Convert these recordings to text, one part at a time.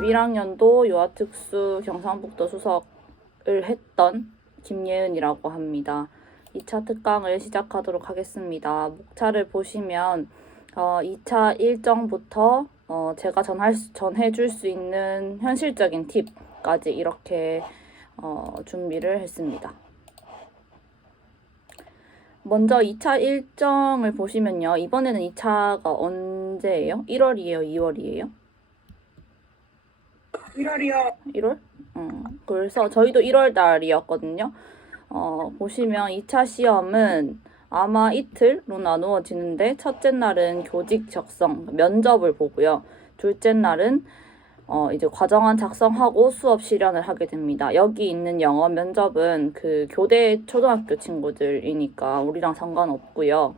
21학년도 유아특수 경상북도 수석을 했던 김예은이라고 합니다. 2차 특강을 시작하도록 하겠습니다. 목차를 보시면 2차 일정부터 제가 전해줄 수 있는 현실적인 팁까지 이렇게 준비를 했습니다. 먼저 2차 일정을 보시면요. 이번에는 2차가 언제예요? 1월이에요? 2월이에요? 1월이요. 1월? 그래서 저희도 1월 달이었거든요. 보시면 2차 시험은 아마 이틀로 나누어지는데 첫째 날은 교직 적성, 면접을 보고요. 둘째 날은 이제 과정안 작성하고 수업 실현을 하게 됩니다. 여기 있는 영어 면접은 그 교대 초등학교 친구들이니까 우리랑 상관없고요.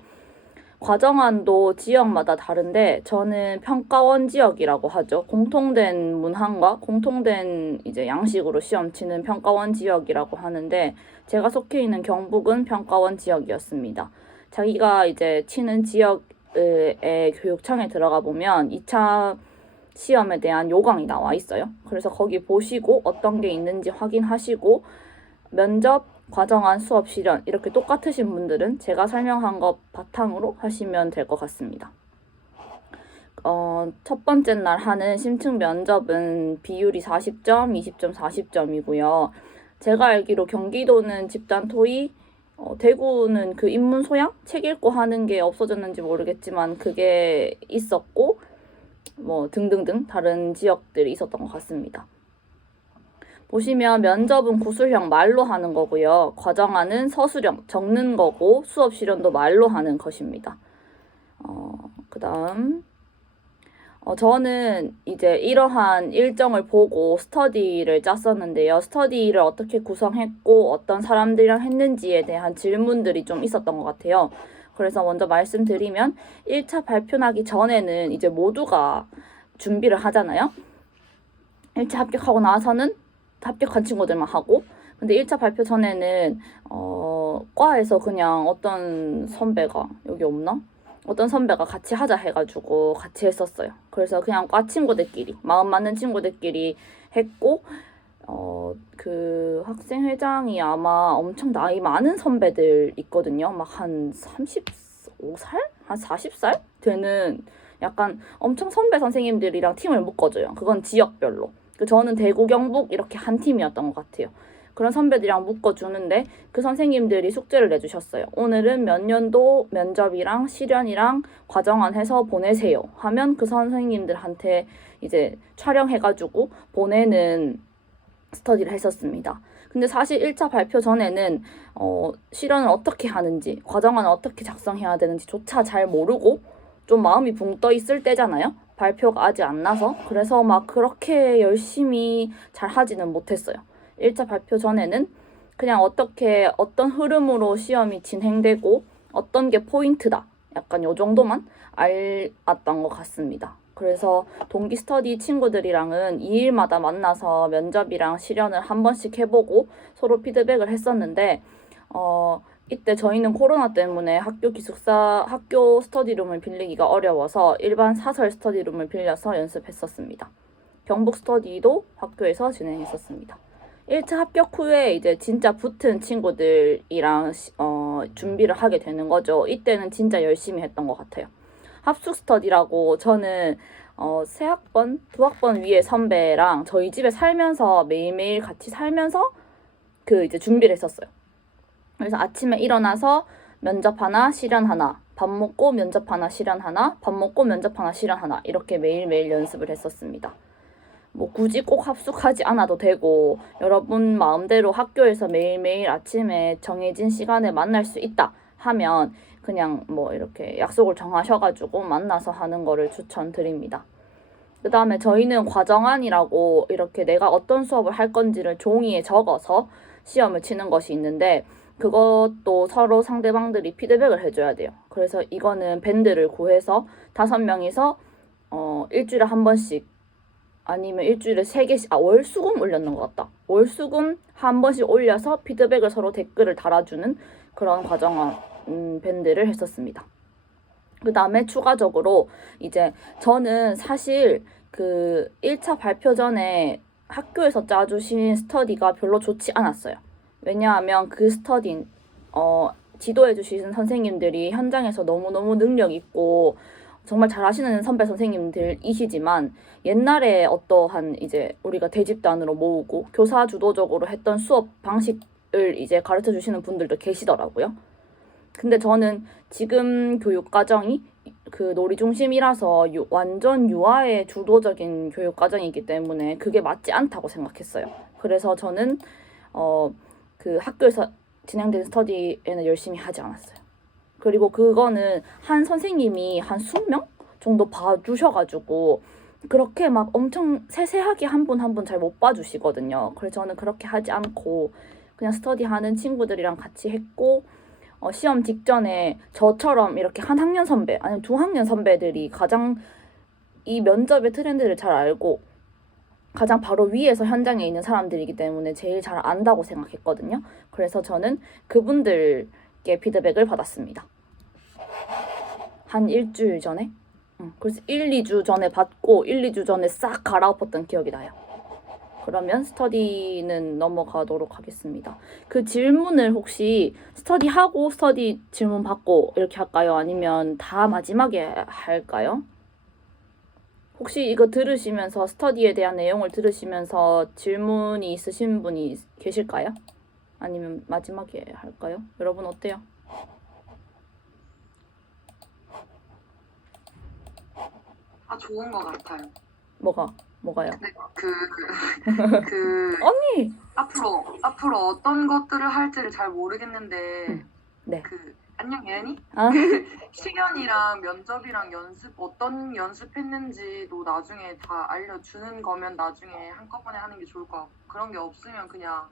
과정안도 지역마다 다른데 저는 평가원 지역이라고 하죠. 공통된 문항과 공통된 이제 양식으로 시험 치는 평가원 지역이라고 하는데 제가 속해 있는 경북은 평가원 지역이었습니다. 자기가 이제 치는 지역의 교육청에 들어가 보면 2차 시험에 대한 요강이 나와 있어요. 그래서 거기 보시고 어떤 게 있는지 확인하시고 면접, 과정안, 수업 실현 이렇게 똑같으신 분들은 제가 설명한 것 바탕으로 하시면 될 것 같습니다. 첫 번째 날 하는 심층 면접은 비율이 40점, 20점, 40점이고요. 제가 알기로 경기도는 집단 토의, 대구는 그 인문 소양? 책 읽고 하는 게 없어졌는지 모르겠지만 그게 있었고 뭐 등등등 다른 지역들이 있었던 것 같습니다. 보시면 면접은 구술형 말로 하는 거고요. 과정안은 서술형 적는 거고 수업 실현도 말로 하는 것입니다. 그 다음 저는 이제 이러한 일정을 보고 스터디를 짰었는데요. 스터디를 어떻게 구성했고 어떤 사람들이랑 했는지에 대한 질문들이 좀 있었던 것 같아요. 그래서 먼저 말씀드리면 1차 발표 나기 전에는 이제 모두가 준비를 하잖아요. 1차 합격하고 나서는 합격한 친구들만 하고 근데 1차 발표 전에는 과에서 그냥 어떤 선배가 여기 없나? 어떤 선배가 같이 하자 해가지고 같이 했었어요. 그래서 그냥 과 친구들끼리 마음 맞는 친구들끼리 했고 그 학생회장이 아마 엄청 나이 많은 선배들 있거든요. 막 한 35살? 한 40살? 되는 약간 엄청 선배 선생님들이랑 팀을 묶어줘요. 그건 지역별로. 저는 대구, 경북 이렇게 한 팀이었던 것 같아요. 그런 선배들이랑 묶어주는데 그 선생님들이 숙제를 내주셨어요. 오늘은 몇 년도 면접이랑 실연이랑 과정안 해서 보내세요 하면 그 선생님들한테 이제 촬영해가지고 보내는 스터디를 했었습니다. 근데 사실 1차 발표 전에는 실연을 어떻게 하는지 과정안을 어떻게 작성해야 되는지조차 잘 모르고 좀 마음이 붕 떠 있을 때잖아요. 발표가 아직 안 나서. 그래서 막 그렇게 열심히 잘 하지는 못했어요. 1차 발표 전에는 그냥 어떤 흐름으로 시험이 진행되고 어떤 게 포인트다. 약간 요 정도만 알았던 것 같습니다. 그래서 동기 스터디 친구들이랑은 2일마다 만나서 면접이랑 실연을 한 번씩 해보고 서로 피드백을 했었는데 이때 저희는 코로나 때문에 학교 스터디룸을 빌리기가 어려워서 일반 사설 스터디룸을 빌려서 연습했었습니다. 경북 스터디도 학교에서 진행했었습니다. 1차 합격 후에 이제 진짜 붙은 친구들이랑 준비를 하게 되는 거죠. 이때는 진짜 열심히 했던 것 같아요. 합숙 스터디라고 저는 세 학번, 두 학번 위에 선배랑 저희 집에 살면서 매일매일 같이 살면서 그 이제 준비를 했었어요. 그래서 아침에 일어나서 면접 하나, 실연 하나, 밥 먹고 면접 하나, 실연 하나, 밥 먹고 면접 하나, 실연 하나 이렇게 매일매일 연습을 했었습니다. 뭐 굳이 꼭 합숙하지 않아도 되고 여러분 마음대로 학교에서 매일매일 아침에 정해진 시간에 만날 수 있다 하면 그냥 뭐 이렇게 약속을 정하셔가지고 만나서 하는 거를 추천드립니다. 그 다음에 저희는 과정안이라고 이렇게 내가 어떤 수업을 할 건지를 종이에 적어서 시험을 치는 것이 있는데 그것도 서로 상대방들이 피드백을 해줘야 돼요. 그래서 이거는 밴드를 구해서 5명이서 일주일에 한 번씩 아니면 일주일에 3개씩 월수금 올렸는 것 같다. 월수금 한 번씩 올려서 피드백을 서로 댓글을 달아주는 그런 과정안 밴드를 했었습니다. 그 다음에 추가적으로 이제 저는 사실 그 1차 발표 전에 학교에서 짜주신 스터디가 별로 좋지 않았어요. 왜냐하면 그 스터디 지도해 주시는 선생님들이 현장에서 너무너무 능력 있고 정말 잘하시는 선배 선생님들이시지만 옛날에 어떠한 이제 우리가 대집단으로 모으고 교사 주도적으로 했던 수업 방식을 이제 가르쳐 주시는 분들도 계시더라고요. 근데 저는 지금 교육 과정이 그 놀이 중심이라서 완전 유아의 주도적인 교육 과정이기 때문에 그게 맞지 않다고 생각했어요. 그래서 저는 그 학교에서 진행된 스터디에는 열심히 하지 않았어요. 그리고 그거는 한 선생님이 한 20명 정도 봐주셔가지고 그렇게 막 엄청 세세하게 한 분 한 분 잘 못 봐주시거든요. 그래서 저는 그렇게 하지 않고 그냥 스터디 하는 친구들이랑 같이 했고 시험 직전에 저처럼 이렇게 한 학년 선배 아니면 두 학년 선배들이 가장 이 면접의 트렌드를 잘 알고 가장 바로 위에서 현장에 있는 사람들이기 때문에 제일 잘 안다고 생각했거든요. 그래서 저는 그분들께 피드백을 받았습니다. 한 일주일 전에? 그래서 1, 2주 전에 받고 1, 2주 전에 싹 갈아엎었던 기억이 나요. 그러면 스터디는 넘어가도록 하겠습니다. 그 질문을 혹시 스터디하고 스터디 질문 받고 이렇게 할까요? 아니면 다 마지막에 할까요? 혹시 이거 들으시면서 스터디에 대한 내용을 들으시면서 질문이 있으신 분이 계실까요? 아니면 마지막에 할까요? 여러분 어때요? 좋은 것 같아요. 뭐가요? 근데 그 언니! 앞으로 어떤 것들을 할지를 잘 모르겠는데 네. 안녕 예은이? 아, 시연이랑 면접이랑 어떤 연습했는지도 나중에 다 알려주는 거면 나중에 한꺼번에 하는 게 좋을 것 같고 그런 게 없으면 그냥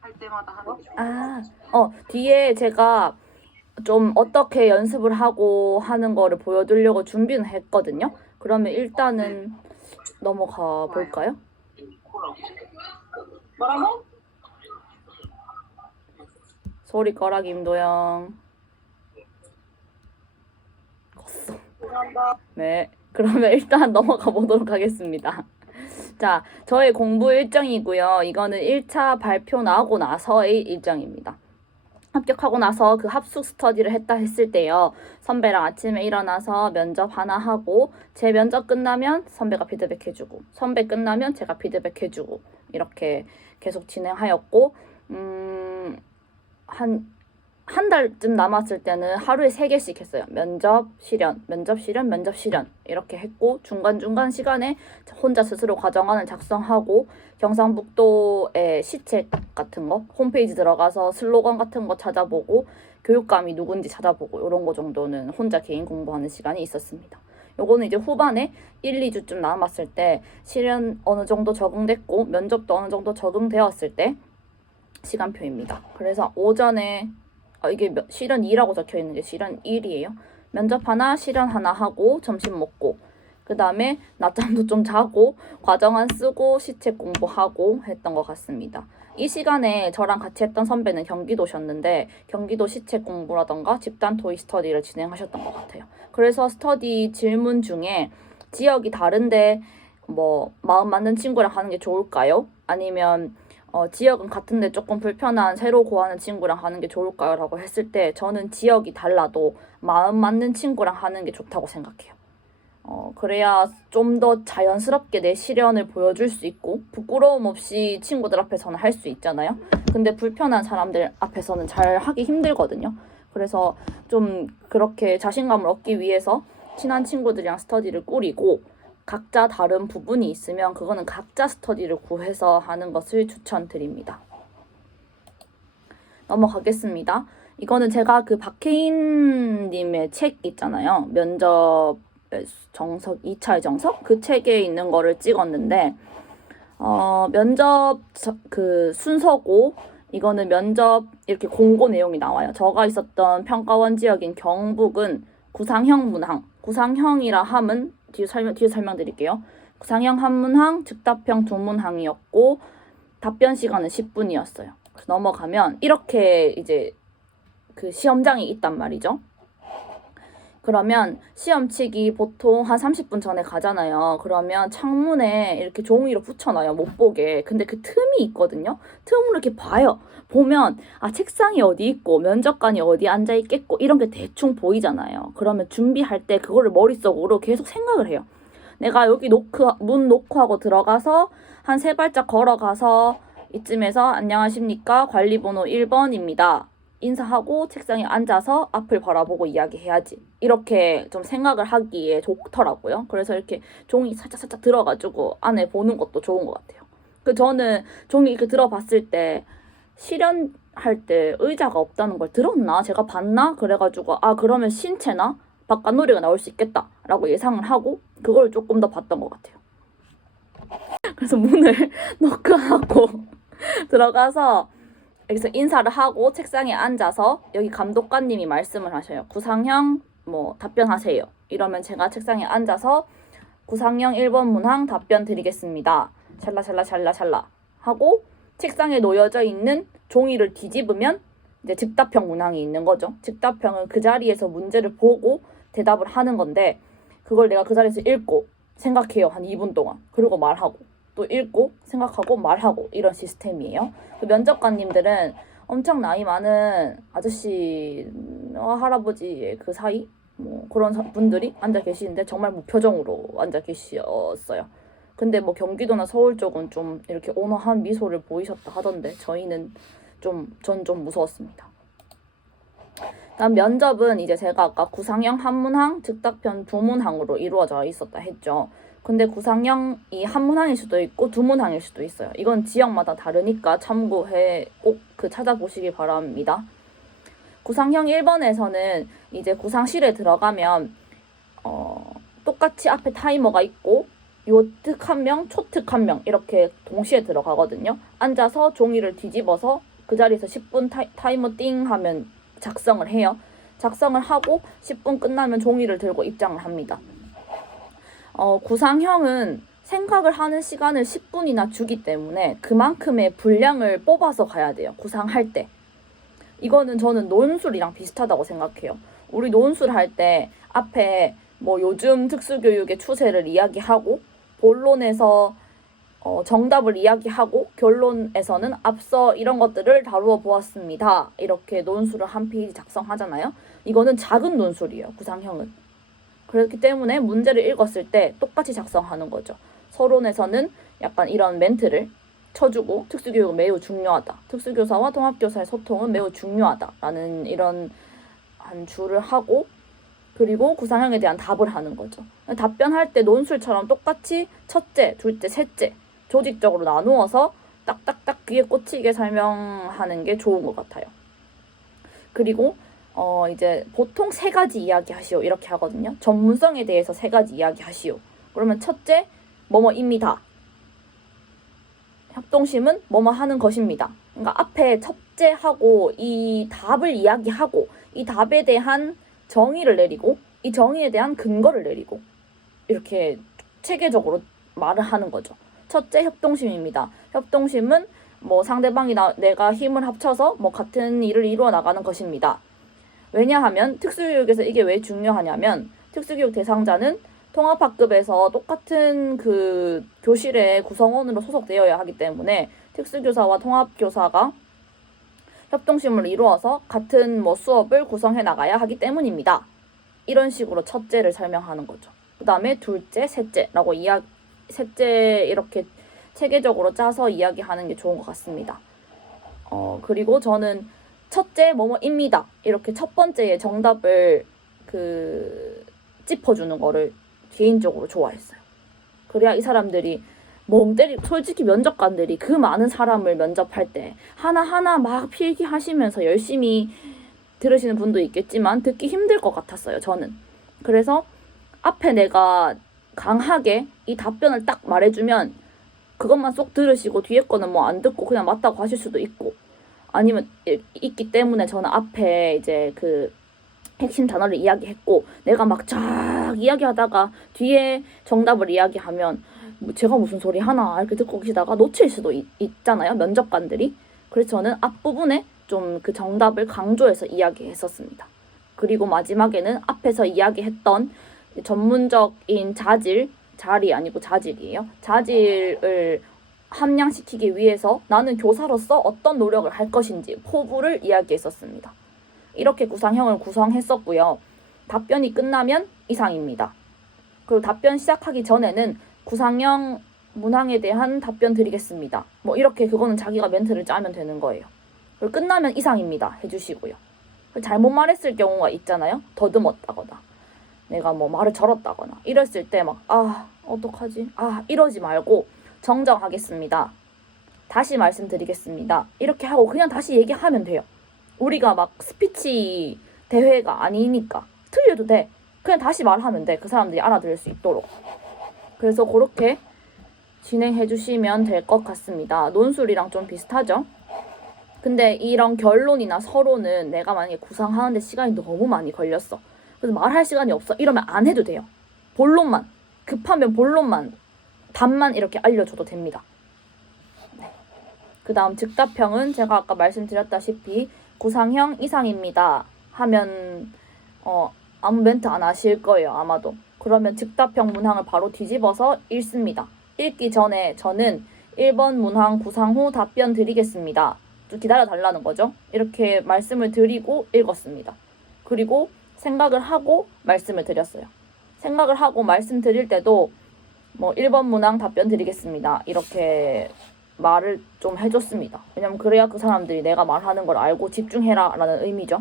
할 때마다 하는 게 좋을 것 같아요. 뒤에 제가 좀 어떻게 연습을 하고 하는 거를 보여드리려고 준비는 했거든요. 그러면 일단은 넘어가 볼까요? 뭐라고? 소리 꺼라 김도영. 컸어. 감사합니다. 네. 그러면 일단 넘어가 보도록 하겠습니다. 자, 저의 공부 일정이고요. 이거는 1차 발표 나오고 나서의 일정입니다. 합격하고 나서 그 합숙 스터디를 했을 때요. 선배랑 아침에 일어나서 면접 하나 하고 제 면접 끝나면 선배가 피드백해주고 선배 끝나면 제가 피드백해주고 이렇게 계속 진행하였고 한 달쯤 남았을 때는 하루에 3개씩 했어요. 면접, 실연, 면접, 실연, 면접, 실연 이렇게 했고 중간중간 시간에 혼자 스스로 과정안을 작성하고 경상북도의 시책 같은 거 홈페이지 들어가서 슬로건 같은 거 찾아보고 교육감이 누군지 찾아보고 이런 거 정도는 혼자 개인 공부하는 시간이 있었습니다. 요거는 이제 후반에 1, 2주쯤 남았을 때 실연 어느 정도 적응됐고 면접도 어느 정도 적응되었을 때 시간표입니다. 그래서 오전에 이게 실연 2라고 적혀 있는 게 실연 1이에요. 면접 하나, 실연 하나 하고 점심 먹고 그 다음에 낮잠도 좀 자고 과정안 쓰고 시책 공부하고 했던 것 같습니다. 이 시간에 저랑 같이 했던 선배는 경기도셨는데 경기도 시책 공부라던가 집단 토익 스터디를 진행하셨던 것 같아요. 그래서 스터디 질문 중에 지역이 다른데 뭐 마음 맞는 친구랑 하는 게 좋을까요? 아니면 지역은 같은데 조금 불편한 새로 구하는 친구랑 하는 게 좋을까요? 라고 했을 때 저는 지역이 달라도 마음 맞는 친구랑 하는 게 좋다고 생각해요. 그래야 좀 더 자연스럽게 내 시련을 보여줄 수 있고 부끄러움 없이 친구들 앞에서는 할 수 있잖아요. 근데 불편한 사람들 앞에서는 잘 하기 힘들거든요. 그래서 좀 그렇게 자신감을 얻기 위해서 친한 친구들이랑 스터디를 꾸리고 각자 다른 부분이 있으면 그거는 각자 스터디를 구해서 하는 것을 추천드립니다. 넘어가겠습니다. 이거는 제가 그 박혜인 님의 책 있잖아요. 면접 정석 2차의 정석? 그 책에 있는 거를 찍었는데 면접 그 순서고 이거는 면접 이렇게 공고 내용이 나와요. 저가 있었던 평가원 지역인 경북은 구상형 문항. 구상형이라 함은 뒤에 설명드릴게요. 구상형 한 문항, 즉답형 2문항이었고 답변 시간은 10분이었어요. 넘어가면 이렇게 이제 그 시험장이 있단 말이죠. 그러면 시험 치기 보통 한 30분 전에 가잖아요. 그러면 창문에 이렇게 종이로 붙여놔요. 못 보게. 근데 그 틈이 있거든요. 틈으로 이렇게 봐요. 보면 책상이 어디 있고 면접관이 어디 앉아 있겠고 이런 게 대충 보이잖아요. 그러면 준비할 때 그거를 머릿속으로 계속 생각을 해요. 내가 여기 문 놓고 하고 들어가서 한 3발짝 걸어가서 이쯤에서 안녕하십니까 관리번호 1번입니다. 인사하고 책상에 앉아서 앞을 바라보고 이야기해야지. 이렇게 좀 생각을 하기에 좋더라고요. 그래서 이렇게 종이 살짝 들어가지고 안에 보는 것도 좋은 것 같아요. 저는 종이 이렇게 들어봤을 때 실연할 때 의자가 없다는 걸 들었나? 제가 봤나? 그래가지고 그러면 신체나 바깥놀이가 나올 수 있겠다라고 예상을 하고 그걸 조금 더 봤던 것 같아요. 그래서 문을 노크하고 들어가서 여기서 인사를 하고 책상에 앉아서 여기 감독관님이 말씀을 하셔요. 구상형 답변하세요. 이러면 제가 책상에 앉아서 구상형 1번 문항 답변 드리겠습니다. 샬라샬라 하고 책상에 놓여져 있는 종이를 뒤집으면 이제 즉답형 문항이 있는 거죠. 즉답형은 그 자리에서 문제를 보고 대답을 하는 건데 그걸 내가 그 자리에서 읽고 생각해요. 한 2분 동안. 그리고 말하고 또 읽고 생각하고 말하고 이런 시스템이에요. 면접관님들은 엄청 나이 많은 아저씨와 할아버지의 그 사이 그런 분들이 앉아 계시는데 정말 무표정으로 앉아 계셨어요. 근데 경기도나 서울 쪽은 좀 이렇게 온화한 미소를 보이셨다 하던데 전 좀 무서웠습니다. 다음 면접은 이제 제가 아까 구상형 한 문항, 즉답형 두 문항으로 이루어져 있었다 했죠. 근데 구상형이 한 문항일 수도 있고 두 문항일 수도 있어요. 이건 지역마다 다르니까 참고해 꼭 찾아보시기 바랍니다. 구상형 1번에서는 이제 구상실에 들어가면 똑같이 앞에 타이머가 있고 요특 한 명, 초특 한 명 이렇게 동시에 들어가거든요. 앉아서 종이를 뒤집어서 그 자리에서 10분 타이머 띵 하면 작성을 해요. 작성을 하고 10분 끝나면 종이를 들고 입장을 합니다. 구상형은 생각을 하는 시간을 10분이나 주기 때문에 그만큼의 분량을 뽑아서 가야 돼요. 구상할 때. 이거는 저는 논술이랑 비슷하다고 생각해요. 우리 논술 할 때 앞에 요즘 특수교육의 추세를 이야기하고 본론에서 정답을 이야기하고 결론에서는 앞서 이런 것들을 다루어 보았습니다. 이렇게 논술을 한 페이지 작성하잖아요. 이거는 작은 논술이에요. 구상형은. 그렇기 때문에 문제를 읽었을 때 똑같이 작성하는 거죠. 서론에서는 약간 이런 멘트를 쳐주고 특수교육은 매우 중요하다. 특수교사와 통합교사의 소통은 매우 중요하다라는 이런 한 줄을 하고 그리고 구상형에 대한 답을 하는 거죠. 답변할 때 논술처럼 똑같이 첫째, 둘째, 셋째 조직적으로 나누어서 딱딱딱 귀에 꽂히게 설명하는 게 좋은 것 같아요. 그리고 이제 보통 3가지 이야기 하시오 이렇게 하거든요. 전문성에 대해서 3가지 이야기 하시오. 그러면 첫째, 뭐뭐입니다. 협동심은 뭐뭐 하는 것입니다. 그러니까 앞에 첫째하고 이 답을 이야기하고 이 답에 대한 정의를 내리고 이 정의에 대한 근거를 내리고 이렇게 체계적으로 말을 하는 거죠. 첫째, 협동심입니다. 협동심은 상대방이나 내가 힘을 합쳐서 같은 일을 이루어 나가는 것입니다. 왜냐하면 특수교육에서 이게 왜 중요하냐면 특수교육 대상자는 통합학급에서 똑같은 그 교실의 구성원으로 소속되어야 하기 때문에 특수교사와 통합교사가 협동심을 이루어서 같은 수업을 구성해 나가야 하기 때문입니다. 이런 식으로 첫째를 설명하는 거죠. 그 다음에 둘째, 셋째라고 셋째 이렇게 체계적으로 짜서 이야기하는 게 좋은 것 같습니다. 그리고 저는 첫째 뭐뭐입니다. 이렇게 첫 번째의 정답을 짚어주는 거를 개인적으로 좋아했어요. 그래야 이 사람들이 솔직히 면접관들이 그 많은 사람을 면접할 때 하나하나 막 필기하시면서 열심히 들으시는 분도 있겠지만 듣기 힘들 것 같았어요, 저는. 그래서 앞에 내가 강하게 이 답변을 딱 말해주면 그것만 쏙 들으시고 뒤에 거는 안 듣고 그냥 맞다고 하실 수도 있고 아니면 있기 때문에 저는 앞에 이제 핵심 단어를 이야기했고 내가 막 쫙 이야기하다가 뒤에 정답을 이야기하면 제가 무슨 소리 하나 이렇게 듣고 계시다가 놓칠 수도 있잖아요, 면접관들이. 그래서 저는 앞부분에 좀 그 정답을 강조해서 이야기했었습니다. 그리고 마지막에는 앞에서 이야기했던 전문적인 자질이 아니고 자질이에요. 자질을 함양시키기 위해서 나는 교사로서 어떤 노력을 할 것인지 포부를 이야기했었습니다. 이렇게 구상형을 구성했었고요. 답변이 끝나면 이상입니다. 그리고 답변 시작하기 전에는 구상형 문항에 대한 답변 드리겠습니다. 뭐 이렇게 그거는 자기가 멘트를 짜면 되는 거예요. 그리고 끝나면 이상입니다. 해주시고요. 잘못 말했을 경우가 있잖아요. 더듬었다거나 내가 뭐 말을 절었다거나 이랬을 때 막 어떡하지? 이러지 말고 정정하겠습니다. 다시 말씀드리겠습니다. 이렇게 하고 그냥 다시 얘기하면 돼요. 우리가 막 스피치 대회가 아니니까 틀려도 돼. 그냥 다시 말하면 돼. 그 사람들이 알아들을 수 있도록. 그래서 그렇게 진행해 주시면 될 것 같습니다. 논술이랑 좀 비슷하죠? 근데 이런 결론이나 서론은 내가 만약에 구상하는데 시간이 너무 많이 걸렸어. 그래서 말할 시간이 없어. 이러면 안 해도 돼요. 본론만. 급하면 본론만. 답만 이렇게 알려줘도 됩니다. 네. 그 다음 즉답형은 제가 아까 말씀드렸다시피 구상형 이상입니다. 하면 아무 멘트 안 하실 거예요. 아마도. 그러면 즉답형 문항을 바로 뒤집어서 읽습니다. 읽기 전에 저는 1번 문항 구상 후 답변 드리겠습니다. 좀 기다려달라는 거죠. 이렇게 말씀을 드리고 읽었습니다. 그리고 생각을 하고 말씀을 드렸어요. 생각을 하고 말씀드릴 때도 뭐 1번 문항 답변 드리겠습니다. 이렇게 말을 좀 해줬습니다. 왜냐면 그래야 그 사람들이 내가 말하는 걸 알고 집중해라 라는 의미죠.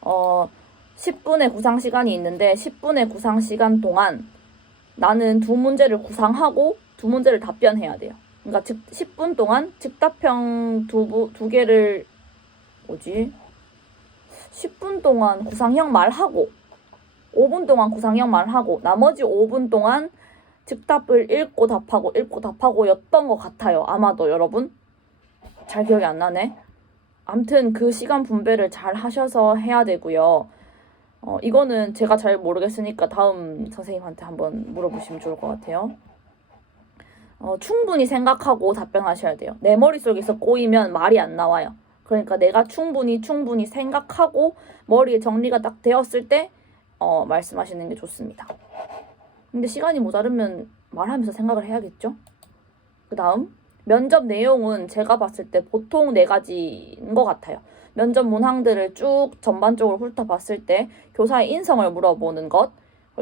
10분의 구상 시간이 있는데 10분의 구상 시간 동안 나는 두 문제를 구상하고 두 문제를 답변해야 돼요. 그러니까 10분 동안 즉답형 두 개를 10분 동안 구상형 말하고 5분 동안 구상형 말하고 나머지 5분 동안 즉답을 읽고 답하고 였던 것 같아요. 아마도 여러분. 잘 기억이 안 나네. 아무튼 그 시간 분배를 잘 하셔서 해야 되고요. 이거는 제가 잘 모르겠으니까 다음 선생님한테 한번 물어보시면 좋을 것 같아요. 충분히 생각하고 답변하셔야 돼요. 내 머릿속에서 꼬이면 말이 안 나와요. 그러니까 내가 충분히 생각하고 머리에 정리가 딱 되었을 때 말씀하시는 게 좋습니다. 근데 시간이 모자르면 말하면서 생각을 해야겠죠? 그 다음 면접 내용은 제가 봤을 때 보통 4가지인 것 같아요. 면접 문항들을 쭉 전반적으로 훑어봤을 때 교사의 인성을 물어보는 것,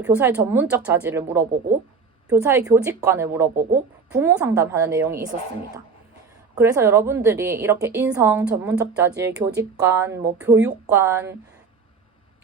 교사의 전문적 자질을 물어보고 교사의 교직관을 물어보고 부모 상담하는 내용이 있었습니다. 그래서 여러분들이 이렇게 인성, 전문적 자질, 교직관, 뭐 교육관,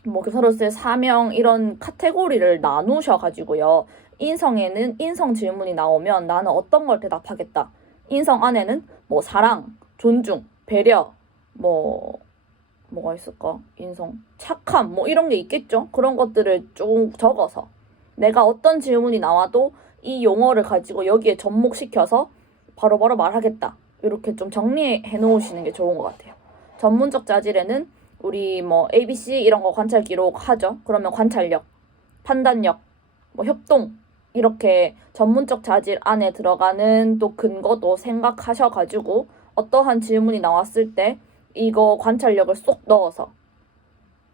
뭐 교사로서의 사명 이런 카테고리를 나누셔가지고요. 인성에는 인성 질문이 나오면 나는 어떤 걸 대답하겠다. 인성 안에는 뭐 사랑, 존중, 배려, 뭐가 있을까? 인성, 착함 뭐 이런 게 있겠죠. 그런 것들을 쭉 적어서 내가 어떤 질문이 나와도 이 용어를 가지고 여기에 접목시켜서 바로바로 말하겠다. 이렇게 좀 정리해 놓으시는 게 좋은 것 같아요. 전문적 자질에는 우리 뭐 ABC 이런 거 관찰 기록 하죠. 그러면 관찰력, 판단력, 뭐 협동 이렇게 전문적 자질 안에 들어가는 또 근거도 생각하셔가지고 어떠한 질문이 나왔을 때 이거 관찰력을 쏙 넣어서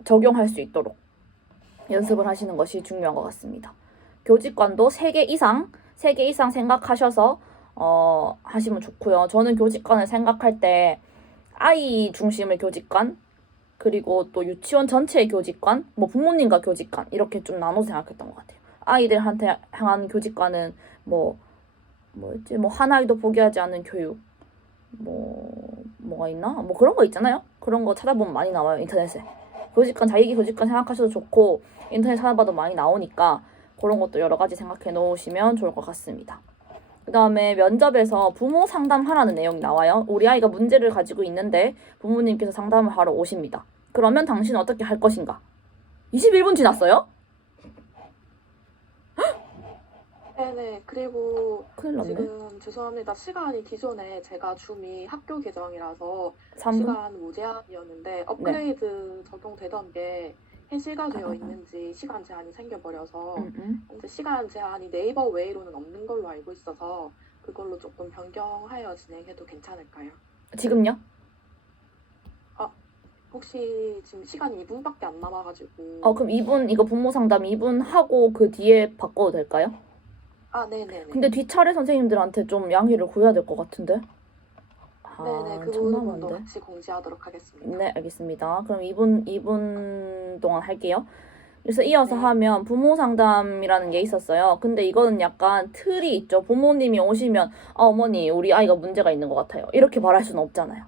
적용할 수 있도록 연습을 하시는 것이 중요한 것 같습니다. 교직관도 3개 이상 생각하셔서 하시면 좋고요. 저는 교직관을 생각할 때 아이 중심의 교직관, 그리고 또 유치원 전체의 교직관, 뭐 부모님과 교직관 이렇게 좀 나눠 생각했던 것 같아요. 아이들한테 향한 교직관은 뭐였지? 뭐 한 아이도 포기하지 않는 교육, 뭐가 있나? 뭐 그런 거 있잖아요. 그런 거 찾아보면 많이 나와요 인터넷에. 교직관, 자기 교직관 생각하셔도 좋고 인터넷 찾아봐도 많이 나오니까 그런 것도 여러 가지 생각해 놓으시면 좋을 것 같습니다. 그 다음에 면접에서 부모 상담하라는 내용이 나와요. 우리 아이가 문제를 가지고 있는데 부모님께서 상담을 하러 오십니다. 그러면 당신은 어떻게 할 것인가? 21분 지났어요? 네네. 그리고 큰일 났네. 지금 죄송합니다. 시간이 기존에 제가 줌이 학교 계정이라서 3분? 시간 무제한이었는데 업그레이드 적용되던 게 해지가 되어 있는지 시간 제한이 생겨버려서 현재 시간 제한이 네이버 외로는 없는 걸로 알고 있어서 그걸로 조금 변경하여 진행해도 괜찮을까요? 지금요? 혹시 지금 시간이 2분밖에 안 남아가지고. 그럼 2분, 이거 부모 상담 2분 하고 그 뒤에 바꿔도 될까요? 아, 네네네. 근데 뒷차례 선생님들한테 좀 양해를 구해야 될 것 같은데? 네네, 그 참 부분도 남았는데. 같이 공지하도록 하겠습니다. 네, 알겠습니다. 그럼 2분 동안 할게요. 그래서 이어서 네. 하면 부모 상담이라는 게 있었어요. 근데 이거는 약간 틀이 있죠. 부모님이 오시면, 어머니, 우리 아이가 문제가 있는 것 같아요. 이렇게 말할 수는 없잖아요.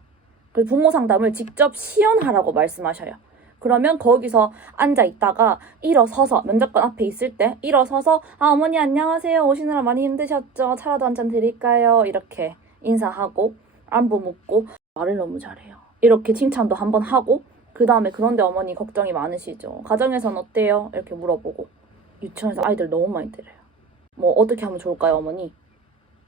그래서 부모 상담을 직접 시연하라고 말씀하셔요. 그러면 거기서 앉아 있다가 일어서서 면접관 앞에 있을 때 일어서서 어머니 안녕하세요. 오시느라 많이 힘드셨죠? 차라도 한 잔 드릴까요? 이렇게 인사하고 안부 묻고 말을 너무 잘해요. 이렇게 칭찬도 한번 하고 그 다음에 그런데 어머니 걱정이 많으시죠? 가정에선 어때요? 이렇게 물어보고 유치원에서 아이들 너무 많이 때려요. 뭐 어떻게 하면 좋을까요, 어머니?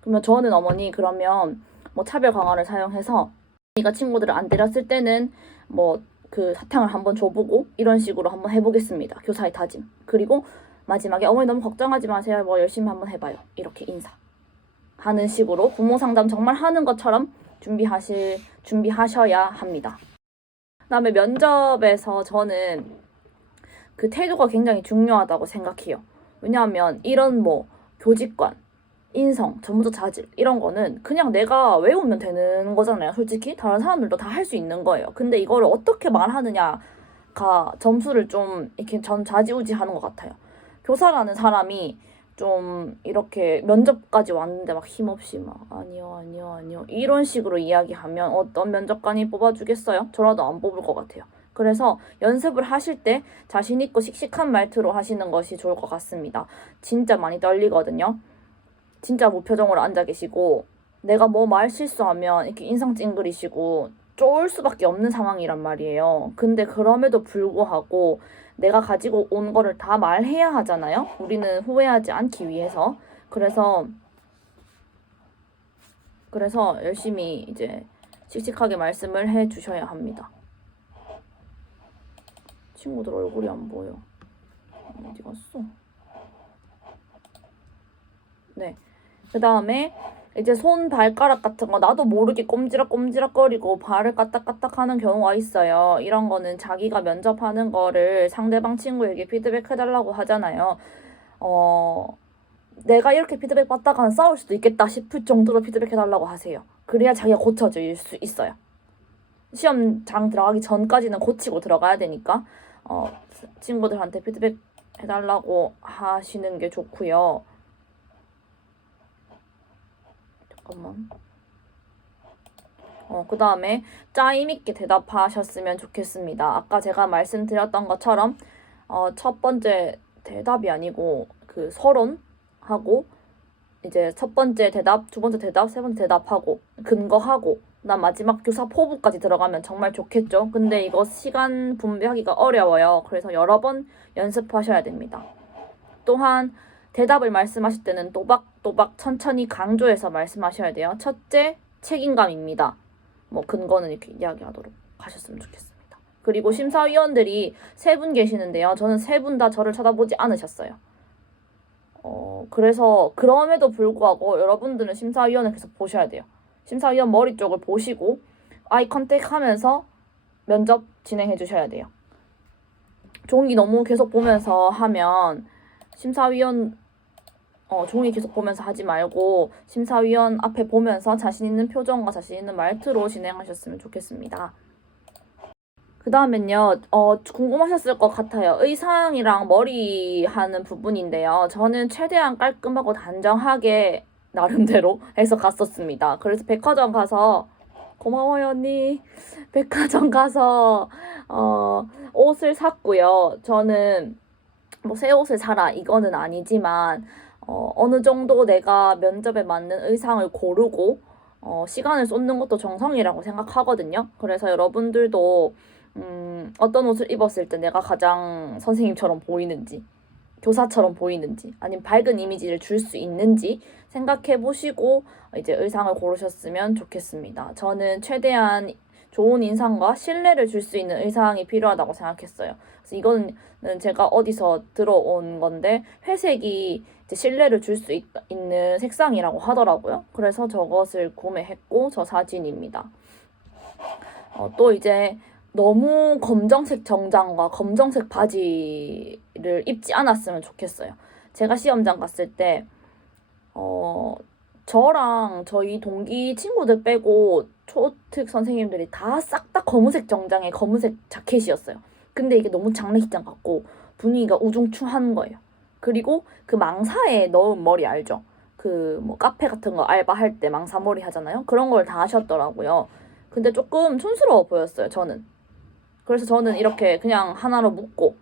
그러면 저는 어머니 그러면 뭐 차별 강화를 사용해서 언니가 친구들을 안 때렸을 때는 뭐 그 사탕을 한번 줘보고 이런 식으로 한번 해보겠습니다. 교사의 다짐. 그리고 마지막에 어머니 너무 걱정하지 마세요. 뭐 열심히 한번 해봐요. 이렇게 인사하는 식으로 부모 상담 정말 하는 것처럼 준비하셔야 합니다. 그다음에 면접에서 저는 그 태도가 굉장히 중요하다고 생각해요. 왜냐하면 이런 뭐 교직관, 인성, 전문적 자질 이런 거는 그냥 내가 외우면 되는 거잖아요. 솔직히 다른 사람들도 다 할 수 있는 거예요. 근데 이거를 어떻게 말하느냐가 점수를 좀 이렇게 전 좌지우지하는 것 같아요. 교사라는 사람이 좀 이렇게 면접까지 왔는데 막 힘없이 막 아니요 이런 식으로 이야기하면 어떤 면접관이 뽑아주겠어요? 저라도 안 뽑을 것 같아요. 그래서 연습을 하실 때 자신 있고 씩씩한 말투로 하시는 것이 좋을 것 같습니다. 진짜 많이 떨리거든요. 진짜 무표정으로 앉아 계시고 내가 뭐 말 실수하면 이렇게 인상 찡그리시고 쫄 수밖에 없는 상황이란 말이에요. 근데 그럼에도 불구하고 내가 가지고 온 거를 다 말해야 하잖아요. 우리는 후회하지 않기 위해서. 그래서 열심히 이제 씩씩하게 말씀을 해 주셔야 합니다. 친구들 얼굴이 안 보여. 어디 갔어? 네. 그 다음에 이제 손 발가락 같은 거 나도 모르게 꼼지락꼼지락거리고 발을 까딱까딱 하는 경우가 있어요. 이런 거는 자기가 면접하는 거를 상대방 친구에게 피드백 해달라고 하잖아요. 내가 이렇게 피드백 받다가는 싸울 수도 있겠다 싶을 정도로 피드백 해달라고 하세요. 그래야 자기가 고쳐질 수 있어요. 시험장 들어가기 전까지는 고치고 들어가야 되니까 친구들한테 피드백 해달라고 하시는 게 좋고요. 잠깐만. 그 다음에 짜임 있게 대답하셨으면 좋겠습니다. 아까 제가 말씀드렸던 것처럼 첫 번째 대답이 아니고 그 서론하고 이제 첫 번째 대답, 두 번째 대답, 세 번째 대답하고 근거하고 그다음 마지막 교사 포부까지 들어가면 정말 좋겠죠. 근데 이거 시간 분배하기가 어려워요. 그래서 여러 번 연습하셔야 됩니다. 또한 대답을 말씀하실 때는 또박또박 천천히 강조해서 말씀하셔야 돼요. 첫째, 책임감입니다. 뭐 근거는 이렇게 이야기하도록 하셨으면 좋겠습니다. 그리고 심사위원들이 3분 계시는데요. 저는 3분 다 저를 쳐다보지 않으셨어요. 그래서 그럼에도 불구하고 여러분들은 심사위원을 계속 보셔야 돼요. 심사위원 머리 쪽을 보시고 아이 컨택 하면서 면접 진행해 주셔야 돼요. 종이 너무 계속 보면서 하면 심사위원 종이 계속 보면서 하지 말고 심사위원 앞에 보면서 자신 있는 표정과 자신 있는 말투로 진행하셨으면 좋겠습니다. 그 다음엔요, 궁금하셨을 것 같아요. 의상이랑 머리 하는 부분인데요. 저는 최대한 깔끔하고 단정하게 나름대로 해서 갔었습니다. 그래서 백화점 가서 고마워요 언니. 백화점 가서 옷을 샀고요. 저는 뭐 새 옷을 사라 이거는 아니지만 어느 정도 내가 면접에 맞는 의상을 고르고 시간을 쏟는 것도 정성이라고 생각하거든요. 그래서 여러분들도 어떤 옷을 입었을 때 내가 가장 선생님처럼 보이는지 교사처럼 보이는지 아니면 밝은 이미지를 줄 수 있는지 생각해 보시고 이제 의상을 고르셨으면 좋겠습니다. 저는 최대한 좋은 인상과 신뢰를 줄 수 있는 의상이 필요하다고 생각했어요. 그래서 이거는 제가 어디서 들어온 건데 회색이 이제 신뢰를 줄 수 있는 색상이라고 하더라고요. 그래서 저것을 구매했고 저 사진입니다. 또 이제 너무 검정색 정장과 검정색 바지를 입지 않았으면 좋겠어요. 제가 시험장 갔을 때 저랑 저희 동기 친구들 빼고 초특 선생님들이 다 싹 다 검은색 정장에 검은색 자켓이었어요. 근데 이게 너무 장례식장 같고 분위기가 우중충한 거예요. 그리고 그 망사에 넣은 머리 알죠? 그 뭐 카페 같은 거 알바할 때 망사 머리 하잖아요. 그런 걸 다 하셨더라고요. 근데 조금 촌스러워 보였어요, 저는. 그래서 저는 이렇게 그냥 하나로 묶고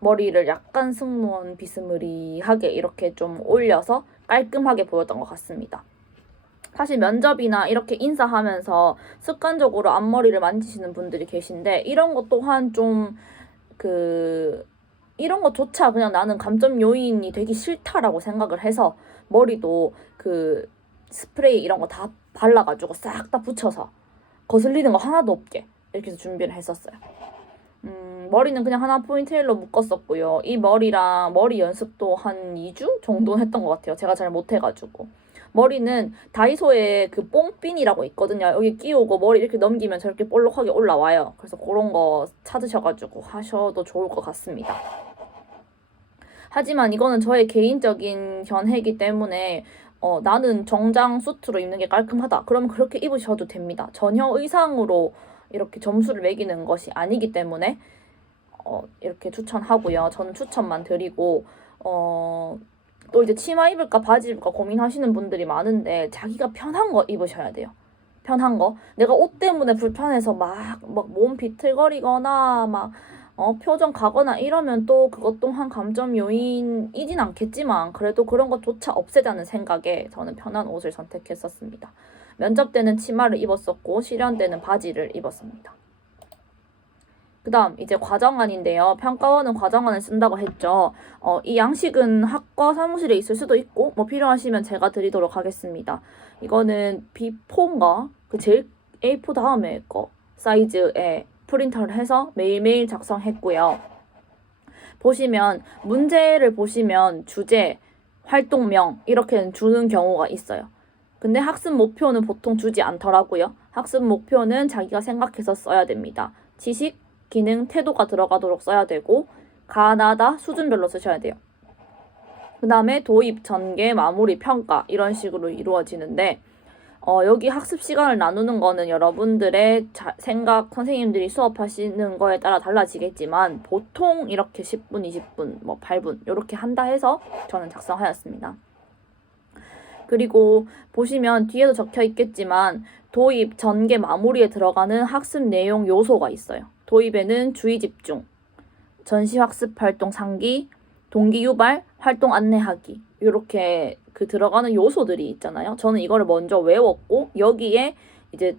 머리를 약간 승무원 비스무리하게 이렇게 좀 올려서 깔끔하게 보였던 것 같습니다. 사실 면접이나 이렇게 인사하면서 습관적으로 앞머리를 만지시는 분들이 계신데 이런 것 또한 좀 이런 것조차 그냥 나는 감점 요인이 되기 싫다라고 생각을 해서 머리도 그 스프레이 이런 거 다 발라가지고 싹 다 붙여서 거슬리는 거 하나도 없게 이렇게 해서 준비를 했었어요. 머리는 그냥 하나 포인테일로 묶었었고요. 이 머리랑 머리 연습도 한 2주 정도 했던 것 같아요. 제가 잘 못해가지고. 머리는 다이소에 그 뽕핀이라고 있거든요. 여기 끼우고 머리 이렇게 넘기면 저렇게 볼록하게 올라와요. 그래서 그런 거 찾으셔가지고 하셔도 좋을 것 같습니다. 하지만 이거는 저의 개인적인 견해이기 때문에 나는 정장 수트로 입는 게 깔끔하다. 그러면 그렇게 입으셔도 됩니다. 전혀 의상으로 이렇게 점수를 매기는 것이 아니기 때문에 이렇게 추천하고요. 저는 추천만 드리고 또 이제 치마 입을까 바지 입을까 고민하시는 분들이 많은데 자기가 편한 거 입으셔야 돼요. 편한 거. 내가 옷 때문에 불편해서 막 몸 비틀거리거나 막 표정 가거나 이러면 또 그것 또한 감점 요인이진 않겠지만 그래도 그런 것조차 없애자는 생각에 저는 편한 옷을 선택했었습니다. 면접 때는 치마를 입었었고 실연 때는 바지를 입었습니다. 그 다음 이제 과정안인데요. 평가원은 과정안을 쓴다고 했죠. 이 양식은 학과 사무실에 있을 수도 있고 뭐 필요하시면 제가 드리도록 하겠습니다. 이거는 B4인가? 그 제일 A4 다음에 거 사이즈에 프린터를 해서 매일매일 작성했고요. 보시면 문제를 보시면 주제, 활동명 이렇게 주는 경우가 있어요. 근데 학습 목표는 보통 주지 않더라고요. 학습 목표는 자기가 생각해서 써야 됩니다. 지식, 기능, 태도가 들어가도록 써야 되고 가나다, 수준별로 쓰셔야 돼요. 그 다음에 도입, 전개, 마무리, 평가 이런 식으로 이루어지는데 여기 학습 시간을 나누는 거는 여러분들의 생각, 선생님들이 수업하시는 거에 따라 달라지겠지만 보통 이렇게 10분, 20분, 뭐 8분 이렇게 한다 해서 저는 작성하였습니다. 그리고 보시면 뒤에도 적혀 있겠지만 도입, 전개, 마무리에 들어가는 학습 내용 요소가 있어요. 도입에는 주의 집중, 전시 학습 활동 상기, 동기 유발, 활동 안내하기 이렇게 그 들어가는 요소들이 있잖아요. 저는 이거를 먼저 외웠고 여기에 이제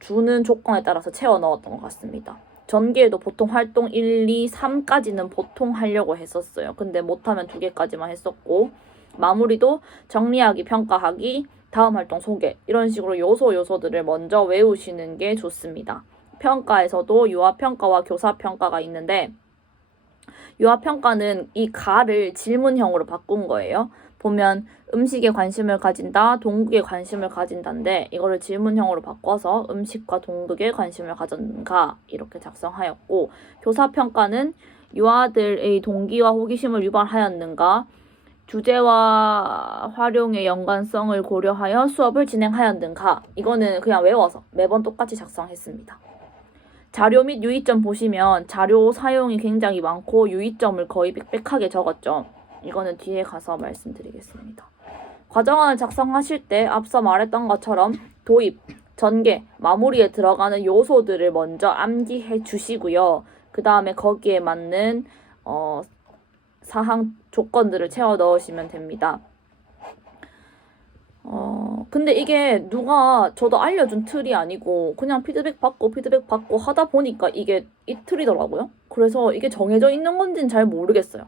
주는 조건에 따라서 채워 넣었던 것 같습니다. 전개에도 보통 활동 1, 2, 3까지는 보통 하려고 했었어요. 근데 못하면 2개까지만 했었고 마무리도 정리하기, 평가하기, 다음 활동 소개 이런 식으로 요소들을 먼저 외우시는 게 좋습니다. 평가에서도 유아평가와 교사평가가 있는데 유아평가는 이 가를 질문형으로 바꾼 거예요. 보면 음식에 관심을 가진다, 동국에 관심을 가진다인데 이거를 질문형으로 바꿔서 음식과 동국에 관심을 가진가 이렇게 작성하였고 교사평가는 유아들의 동기와 호기심을 유발하였는가 주제와 활용의 연관성을 고려하여 수업을 진행하였는가 이거는 그냥 외워서 매번 똑같이 작성했습니다. 자료 및 유의점 보시면 자료 사용이 굉장히 많고 유의점을 거의 빽빽하게 적었죠. 이거는 뒤에 가서 말씀드리겠습니다. 과정안을 작성하실 때 앞서 말했던 것처럼 도입, 전개, 마무리에 들어가는 요소들을 먼저 암기해 주시고요. 그 다음에 거기에 맞는 사항 조건들을 채워 넣으시면 됩니다. 근데 이게 누가 저도 알려준 틀이 아니고 그냥 피드백 받고 하다 보니까 이게 이 틀이더라고요. 그래서 이게 정해져 있는 건지는 잘 모르겠어요.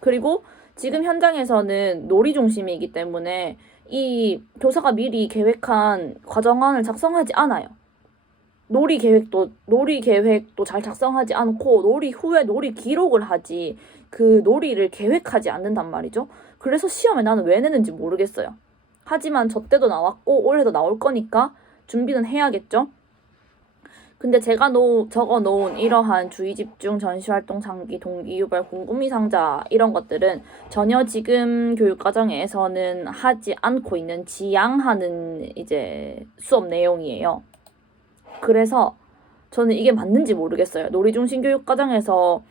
그리고 지금 현장에서는 놀이 중심이기 때문에 이 교사가 미리 계획한 과정안을 작성하지 않아요. 놀이 계획도 잘 작성하지 않고 놀이 후에 놀이 기록을 하지 그 놀이를 계획하지 않는단 말이죠. 그래서 시험에 나는 왜 내는지 모르겠어요. 하지만 저 때도 나왔고 올해도 나올 거니까 준비는 해야겠죠. 근데 제가 적어 놓은 이러한 주의 집중, 전시활동, 장기, 동기 유발, 궁금이 상자 이런 것들은 전혀 지금 교육 과정에서는 하지 않고 있는 지양하는 이제 수업 내용이에요. 그래서 저는 이게 맞는지 모르겠어요. 놀이중심 교육 과정에서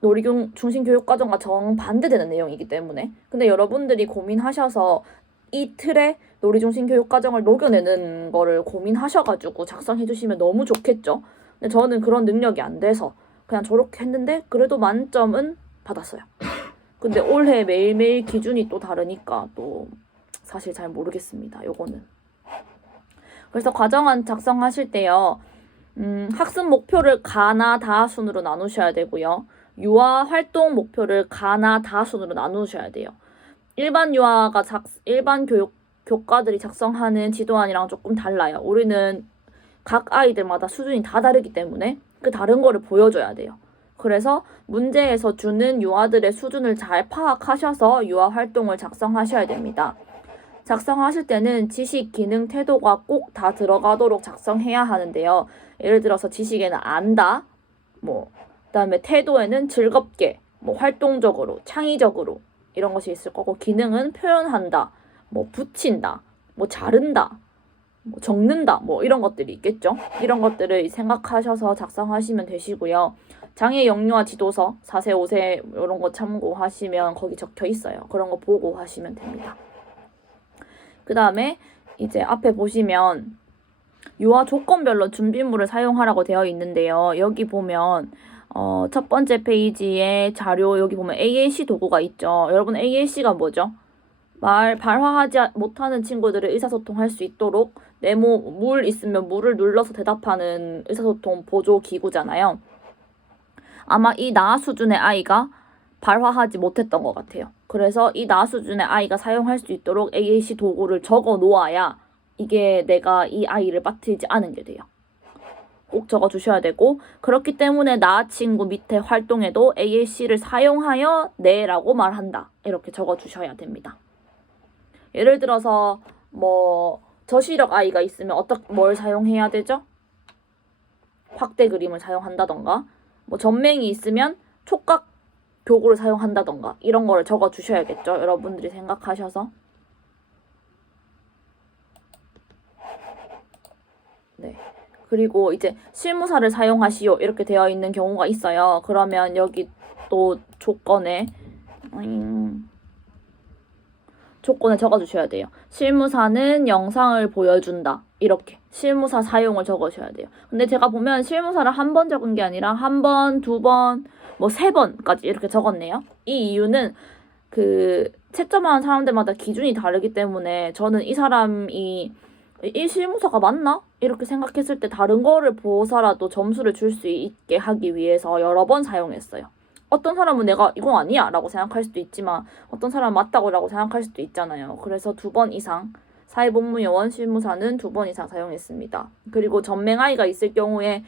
놀이중심 교육 과정과 정반대되는 내용이기 때문에. 근데 여러분들이 고민하셔서 이 틀에 놀이중심 교육 과정을 녹여내는 거를 고민하셔가지고 작성해 주시면 너무 좋겠죠. 근데 저는 그런 능력이 안 돼서 그냥 저렇게 했는데 그래도 만점은 받았어요. 근데 올해 매일매일 기준이 또 다르니까 또 사실 잘 모르겠습니다. 요거는. 그래서 과정안 작성하실 때요. 학습 목표를 가나 다 순으로 나누셔야 되고요. 유아 활동 목표를 가나 다 순으로 나누셔야 돼요. 일반 일반 교과들이 작성하는 지도안이랑 조금 달라요. 우리는 각 아이들마다 수준이 다 다르기 때문에 그 다른 거를 보여줘야 돼요. 그래서 문제에서 주는 유아들의 수준을 잘 파악하셔서 유아 활동을 작성하셔야 됩니다. 작성하실 때는 지식, 기능, 태도가 꼭 다 들어가도록 작성해야 하는데요. 예를 들어서 지식에는 안다, 그다음에 태도에는 즐겁게, 활동적으로, 창의적으로 이런 것이 있을 거고, 기능은 표현한다, 붙인다, 자른다, 적는다, 이런 것들이 있겠죠. 이런 것들을 생각하셔서 작성하시면 되시고요. 장애 영유아 지도서 4세, 5세 이런 거 참고하시면 거기 적혀 있어요. 그런 거 보고 하시면 됩니다. 그 다음에 이제 앞에 보시면 유아 조건별로 준비물을 사용하라고 되어 있는데요. 여기 보면 첫 번째 페이지에 자료 여기 보면 AAC 도구가 있죠. 여러분 AAC가 뭐죠? 발화하지 못하는 친구들을 의사소통할 수 있도록 네모 물 있으면 물을 눌러서 대답하는 의사소통 보조 기구잖아요. 아마 이 나아 수준의 아이가 발화하지 못했던 것 같아요. 그래서 이 나아 수준의 아이가 사용할 수 있도록 AAC 도구를 적어 놓아야 이게 내가 이 아이를 빠뜨리지 않은 게 돼요. 꼭 적어 주셔야 되고, 그렇기 때문에 나아 친구 밑에 활동에도 AAC를 사용하여 네라고 말한다. 이렇게 적어 주셔야 됩니다. 예를 들어서 저시력 아이가 있으면 뭘 사용해야 되죠? 확대 그림을 사용한다던가, 전맹이 있으면 촉각 교구를 사용한다던가 이런 거를 적어 주셔야겠죠. 여러분들이 생각하셔서. 네. 그리고 이제 실무사를 사용하시오 이렇게 되어 있는 경우가 있어요. 그러면 여기 또 조건에 적어 주셔야 돼요. 실무사는 영상을 보여준다. 이렇게 실무사 사용을 적으셔야 돼요. 근데 제가 보면 실무사를 한 번 적은 게 아니라 한 번, 두 번, 세 번까지 이렇게 적었네요. 이 이유는 채점하는 사람들마다 기준이 다르기 때문에 저는 이 사람이 이 실무사가 맞나? 이렇게 생각했을 때 다른 거를 보고서라도 점수를 줄 수 있게 하기 위해서 여러 번 사용했어요. 어떤 사람은 내가 이건 아니야 라고 생각할 수도 있지만 어떤 사람은 맞다고 라고 생각할 수도 있잖아요. 그래서 2번 이상 사회복무요원 실무사는 2번 이상 사용했습니다. 그리고 전맹아이가 있을 경우에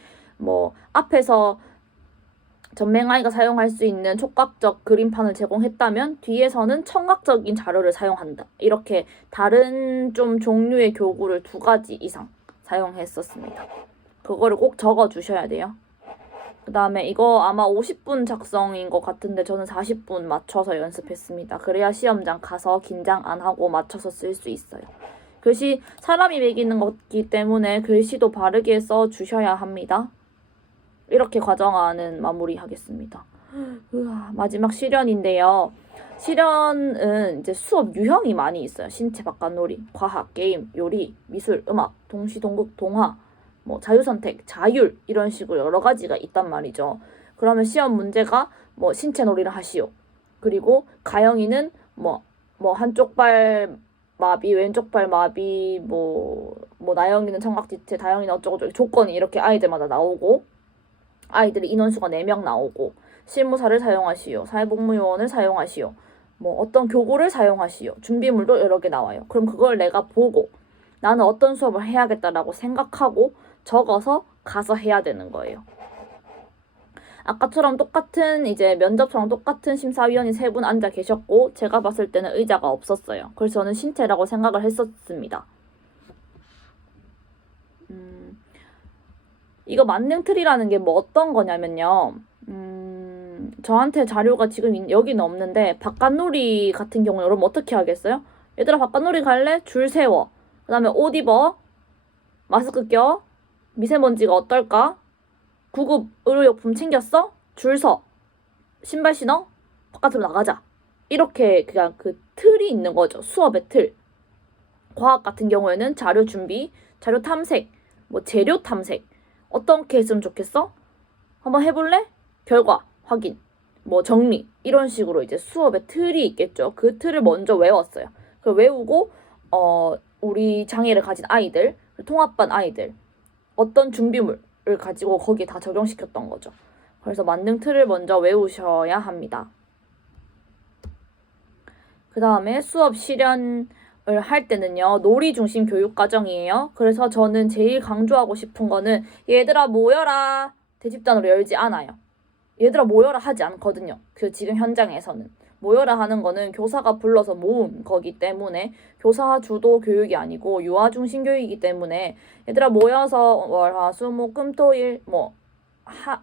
앞에서 전맹아이가 사용할 수 있는 촉각적 그림판을 제공했다면 뒤에서는 청각적인 자료를 사용한다. 이렇게 다른 좀 종류의 교구를 2가지 이상 사용했었습니다. 그거를 꼭 적어 주셔야 돼요. 그 다음에 이거 아마 50분 작성인 것 같은데 저는 40분 맞춰서 연습했습니다. 그래야 시험장 가서 긴장 안 하고 맞춰서 쓸 수 있어요. 글씨 사람이 매기는 거기 때문에 글씨도 바르게 써 주셔야 합니다. 이렇게 과정안은 마무리하겠습니다. 마지막 실연인데요. 실연은 이제 수업 유형이 많이 있어요. 신체 바깥놀이, 과학, 게임, 요리, 미술, 음악, 동시동극, 동화, 자유선택, 자율 이런 식으로 여러 가지가 있단 말이죠. 그러면 시험 문제가 신체 놀이를 하시오. 그리고 가영이는 한쪽 발 마비, 왼쪽 발 마비, 나영이는 청각지체, 다영이는 어쩌고저쩌고 조건이 이렇게 아이들마다 나오고 아이들이 인원수가 4명 나오고 실무사를 사용하시오. 사회복무요원을 사용하시오. 어떤 교구를 사용하시오. 준비물도 여러 개 나와요. 그럼 그걸 내가 보고 나는 어떤 수업을 해야겠다라고 생각하고 적어서 가서 해야 되는 거예요. 아까처럼 똑같은 이제 면접처럼 똑같은 심사위원이 3분 앉아 계셨고 제가 봤을 때는 의자가 없었어요. 그래서 저는 신체라고 생각을 했었습니다. 이거 만능 틀이라는 게 뭐 어떤 거냐면요. 저한테 자료가 지금 여기는 없는데 바깥놀이 같은 경우는 여러분 어떻게 하겠어요? 얘들아 바깥놀이 갈래? 줄 세워. 그 다음에 옷 입어. 마스크 껴. 미세먼지가 어떨까? 구급 의료용품 챙겼어? 줄 서. 신발 신어? 바깥으로 나가자. 이렇게 그냥 그 틀이 있는 거죠. 수업의 틀. 과학 같은 경우에는 자료 준비, 자료 탐색, 뭐 재료 탐색. 어떻게 했으면 좋겠어? 한번 해볼래? 결과, 확인, 뭐 정리. 이런 식으로 이제 수업의 틀이 있겠죠. 그 틀을 먼저 외웠어요. 그 외우고, 우리 장애를 가진 아이들, 통합반 아이들, 어떤 준비물을 가지고 거기에 다 적용시켰던 거죠. 그래서 만능 틀을 먼저 외우셔야 합니다. 그 다음에 수업 실현을 할 때는요, 놀이 중심 교육 과정이에요. 그래서 저는 제일 강조하고 싶은 거는 얘들아 모여라 대집단으로 열지 않아요. 얘들아 모여라 하지 않거든요. 그 지금 현장에서는 모여라 하는 거는 교사가 불러서 모은 거기 때문에 교사 주도 교육이 아니고 유아 중심 교육이기 때문에 얘들아 모여서 월, 화, 수, 목, 금, 토, 일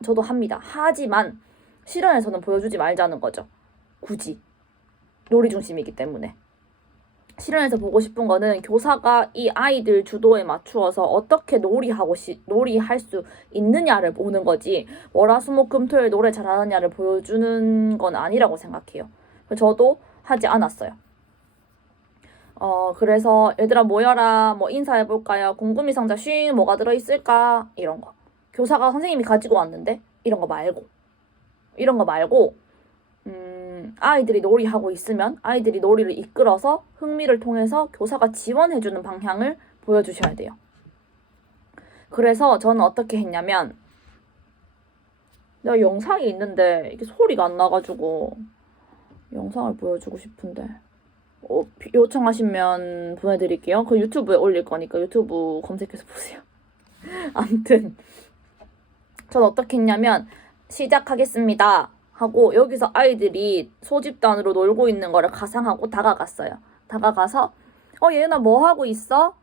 저도 합니다. 하지만 실현에서는 보여주지 말자는 거죠. 굳이 놀이 중심이기 때문에. 실현에서 보고 싶은 거는 교사가 이 아이들 주도에 맞추어서 어떻게 놀이할 수 있느냐를 보는 거지 월화수목금토일 노래 잘하느냐를 보여주는 건 아니라고 생각해요. 저도 하지 않았어요. 그래서 얘들아 모여라 뭐 인사해볼까요? 궁금이 상자 쉥 뭐가 들어있을까? 이런 거. 교사가 선생님이 가지고 왔는데 이런 거 말고 아이들이 놀이하고 있으면 아이들이 놀이를 이끌어서 흥미를 통해서 교사가 지원해주는 방향을 보여주셔야 돼요. 그래서 저는 어떻게 했냐면 내가 영상이 있는데 이게 소리가 안 나가지고 영상을 보여주고 싶은데 요청하시면 보내드릴게요. 그 유튜브에 올릴 거니까 유튜브 검색해서 보세요. 아무튼 저는 어떻게 했냐면 시작하겠습니다 하고 여기서 아이들이 소집단으로 놀고 있는 거를 가상하고 다가갔어요. 다가가서 얘나 뭐 하고 있어?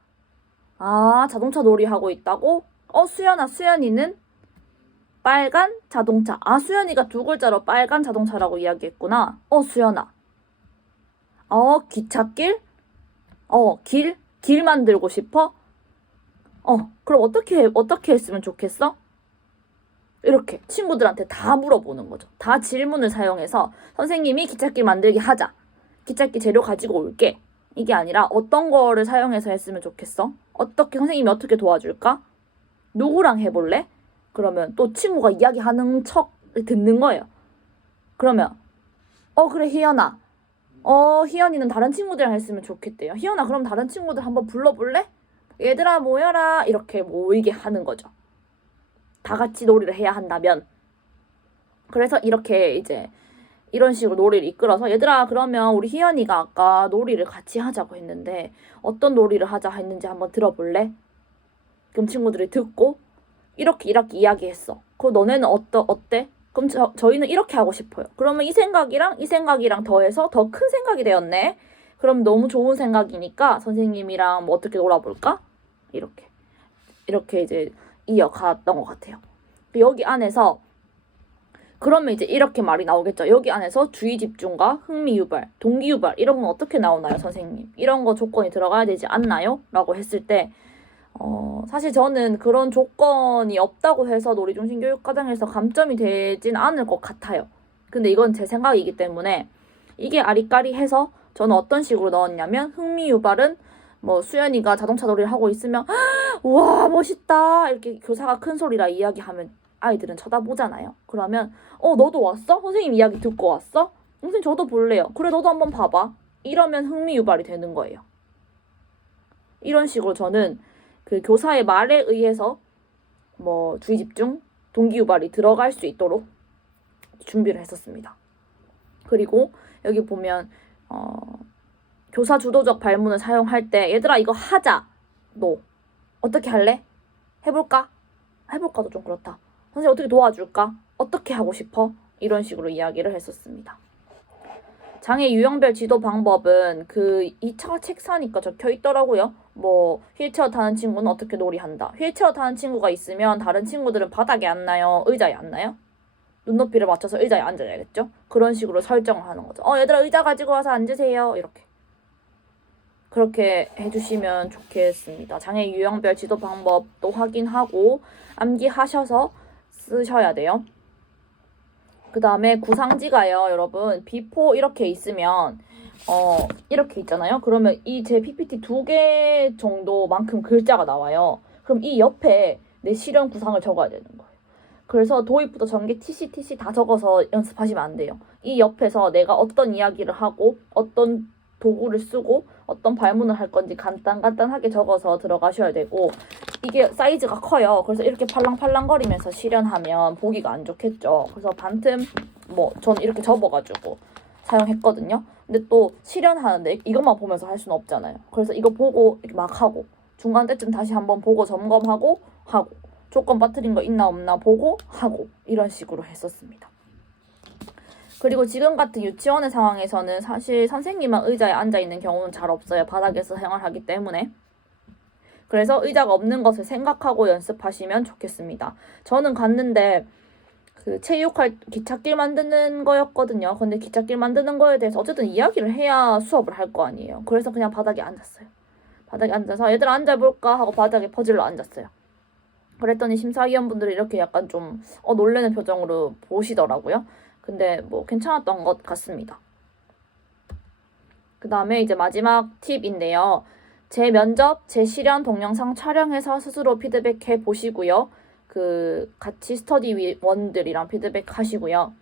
아 자동차 놀이 하고 있다고? 수연아 수연이는 빨간 자동차. 아 수연이가 두 글자로 빨간 자동차라고 이야기했구나. 수연아 기찻길? 길 만들고 싶어? 그럼 어떻게 했으면 좋겠어? 이렇게 친구들한테 다 물어보는 거죠. 다 질문을 사용해서 선생님이 기찻길 만들기 하자. 기찻길 재료 가지고 올게. 이게 아니라 어떤 거를 사용해서 했으면 좋겠어? 선생님이 어떻게 도와줄까? 누구랑 해볼래? 그러면 또 친구가 이야기하는 척 듣는 거예요. 그러면 그래 희연아. 희연이는 다른 친구들이랑 했으면 좋겠대요. 희연아 그럼 다른 친구들 한번 불러볼래? 얘들아 모여라. 이렇게 모이게 하는 거죠. 다 같이 놀이를 해야 한다면. 그래서 이렇게 이제 이런 식으로 놀이를 이끌어서 얘들아 그러면 우리 희연이가 아까 놀이를 같이 하자고 했는데 어떤 놀이를 하자 했는지 한번 들어볼래? 그럼 친구들이 듣고 이렇게 이야기했어. 그럼 너네는 어때? 그럼 저희는 이렇게 하고 싶어요. 그러면 이 생각이랑 더해서 더 큰 생각이 되었네. 그럼 너무 좋은 생각이니까 선생님이랑 뭐 어떻게 놀아볼까? 이렇게 이제 이어갔던 것 같아요. 여기 안에서 그러면 이제 이렇게 말이 나오겠죠. 여기 안에서 주의 집중과 흥미 유발, 동기 유발 이런 건 어떻게 나오나요, 선생님? 이런 거 조건이 들어가야 되지 않나요? 라고 했을 때 사실 저는 그런 조건이 없다고 해서 놀이중심교육과정에서 감점이 되진 않을 것 같아요. 근데 이건 제 생각이기 때문에 이게 아리까리해서 저는 어떤 식으로 넣었냐면 흥미 유발은 뭐 수연이가 자동차 놀이를 하고 있으면 우와 멋있다 이렇게 교사가 큰 소리라 이야기하면 아이들은 쳐다보잖아요. 그러면 너도 왔어? 선생님 이야기 듣고 왔어? 선생님 저도 볼래요. 그래 너도 한번 봐봐. 이러면 흥미 유발이 되는 거예요. 이런 식으로 저는 그 교사의 말에 의해서 뭐 주의 집중, 동기 유발이 들어갈 수 있도록 준비를 했었습니다. 그리고 여기 보면 교사 주도적 발문을 사용할 때 얘들아 이거 하자. 너 어떻게 할래? 해볼까? 해볼까도 좀 그렇다. 선생님 어떻게 도와줄까? 어떻게 하고 싶어? 이런 식으로 이야기를 했었습니다. 장애 유형별 지도 방법은 그 2차 책사니까 적혀 있더라고요. 뭐 휠체어 타는 친구는 어떻게 놀이한다. 휠체어 타는 친구가 있으면 다른 친구들은 바닥에 앉나요? 의자에 앉나요? 눈높이를 맞춰서 의자에 앉아야겠죠? 그런 식으로 설정을 하는 거죠. 얘들아 의자 가지고 와서 앉으세요. 이렇게. 그렇게 해주시면 좋겠습니다. 장애 유형별 지도 방법도 확인하고 암기하셔서 쓰셔야 돼요. 그 다음에 구상지가요, 여러분. 비포 이렇게 있으면 이렇게 있잖아요. 그러면 이 제 PPT 2개 정도만큼 글자가 나와요. 그럼 이 옆에 내 실현 구상을 적어야 되는 거예요. 그래서 도입부터 전개 TC 다 적어서 연습하시면 안 돼요. 이 옆에서 내가 어떤 이야기를 하고 어떤 도구를 쓰고 어떤 발문을 할 건지 간단하게 적어서 들어가셔야 되고, 이게 사이즈가 커요. 그래서 이렇게 팔랑팔랑거리면서 실현하면 보기가 안 좋겠죠. 그래서 반틈 저는 이렇게 접어가지고 사용했거든요. 근데 또 실현하는데 이것만 보면서 할 수는 없잖아요. 그래서 이거 보고 이렇게 막 하고 중간 때쯤 다시 한번 보고 점검하고 하고 조건 빠뜨린 거 있나 없나 보고 하고 이런 식으로 했었습니다. 그리고 지금 같은 유치원의 상황에서는 사실 선생님만 의자에 앉아있는 경우는 잘 없어요. 바닥에서 생활하기 때문에. 그래서 의자가 없는 것을 생각하고 연습하시면 좋겠습니다. 저는 갔는데 그 체육할 기찻길 만드는 거였거든요. 근데 기찻길 만드는 거에 대해서 어쨌든 이야기를 해야 수업을 할 거 아니에요. 그래서 그냥 바닥에 앉았어요. 바닥에 앉아서 얘들아 앉아볼까 하고 바닥에 퍼즐로 앉았어요. 그랬더니 심사위원분들이 이렇게 약간 좀 놀래는 표정으로 보시더라고요. 근데 뭐 괜찮았던 것 같습니다. 그 다음에 이제 마지막 팁인데요. 제 면접, 제 실현 동영상 촬영해서 스스로 피드백해 보시고요. 같이 스터디원들이랑 피드백 하시고요.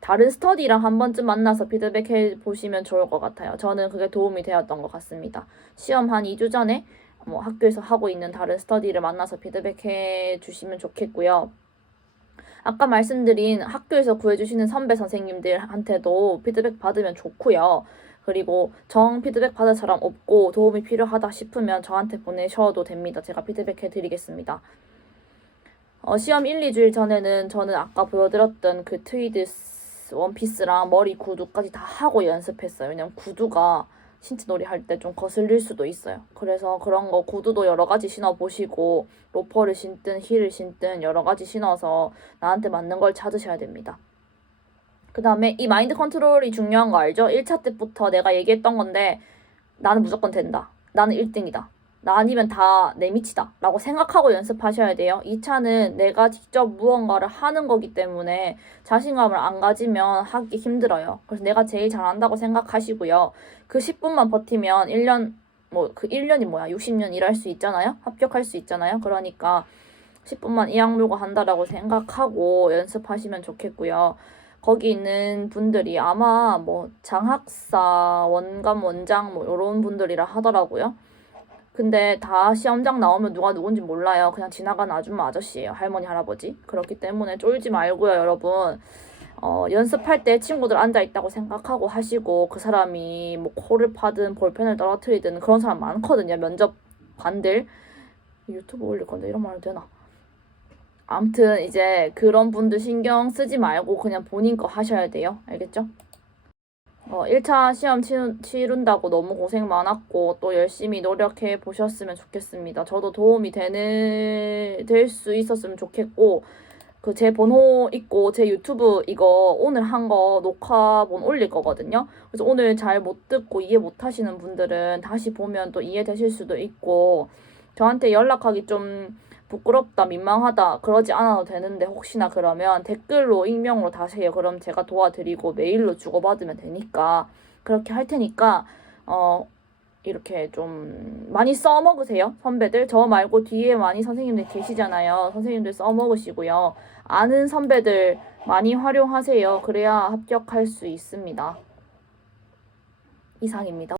다른 스터디랑 한 번쯤 만나서 피드백해 보시면 좋을 것 같아요. 저는 그게 도움이 되었던 것 같습니다. 시험 한 2주 전에 학교에서 하고 있는 다른 스터디를 만나서 피드백해 주시면 좋겠고요. 아까 말씀드린 학교에서 구해주시는 선배 선생님들한테도 피드백 받으면 좋고요. 그리고 정 피드백 받을 사람 없고 도움이 필요하다 싶으면 저한테 보내셔도 됩니다. 제가 피드백 해드리겠습니다. 시험 1, 2주일 전에는 저는 아까 보여드렸던 그 트위드 원피스랑 머리 구두까지 다 하고 연습했어요. 왜냐면 구두가 신체 놀이 할 때 좀 거슬릴 수도 있어요. 그래서 그런 거 구두도 여러 가지 신어보시고 로퍼를 신든 힐을 신든 여러 가지 신어서 나한테 맞는 걸 찾으셔야 됩니다. 그 다음에 이 마인드 컨트롤이 중요한 거 알죠? 1차 때부터 내가 얘기했던 건데 나는 무조건 된다. 나는 1등이다. 나 아니면 다 내 밑이다 라고 생각하고 연습하셔야 돼요. 2차는 내가 직접 무언가를 하는 거기 때문에 자신감을 안 가지면 하기 힘들어요. 그래서 내가 제일 잘한다고 생각하시고요. 그 10분만 버티면 1년, 그 1년이 60년 일할 수 있잖아요. 합격할 수 있잖아요. 그러니까 10분만 이 악물고 한다라고 생각하고 연습하시면 좋겠고요. 거기 있는 분들이 아마 장학사, 원감, 원장 이런 분들이라 하더라고요. 근데 다 시험장 나오면 누가 누군지 몰라요. 그냥 지나가는 아줌마 아저씨예요. 할머니, 할아버지. 그렇기 때문에 쫄지 말고요, 여러분. 연습할 때 친구들 앉아있다고 생각하고 하시고 그 사람이 코를 파든 볼펜을 떨어뜨리든 그런 사람 많거든요. 면접관들. 유튜브 올릴 건데 이런 말 해도 되나? 아무튼 이제 그런 분들 신경 쓰지 말고 그냥 본인 거 하셔야 돼요. 알겠죠? 1차 시험 치른다고 너무 고생 많았고 또 열심히 노력해 보셨으면 좋겠습니다. 저도 도움이 될 수 있었으면 좋겠고 제 번호 있고 제 유튜브 이거 오늘 한 거 녹화본 올릴 거거든요. 그래서 오늘 잘 못 듣고 이해 못 하시는 분들은 다시 보면 또 이해되실 수도 있고 저한테 연락하기 좀 부끄럽다, 민망하다 그러지 않아도 되는데 혹시나 그러면 댓글로 익명으로 다시 해요. 그럼 제가 도와드리고 메일로 주고받으면 되니까 그렇게 할 테니까 이렇게 좀 많이 써먹으세요. 선배들. 저 말고 뒤에 많이 선생님들 계시잖아요. 선생님들 써먹으시고요. 아는 선배들 많이 활용하세요. 그래야 합격할 수 있습니다. 이상입니다.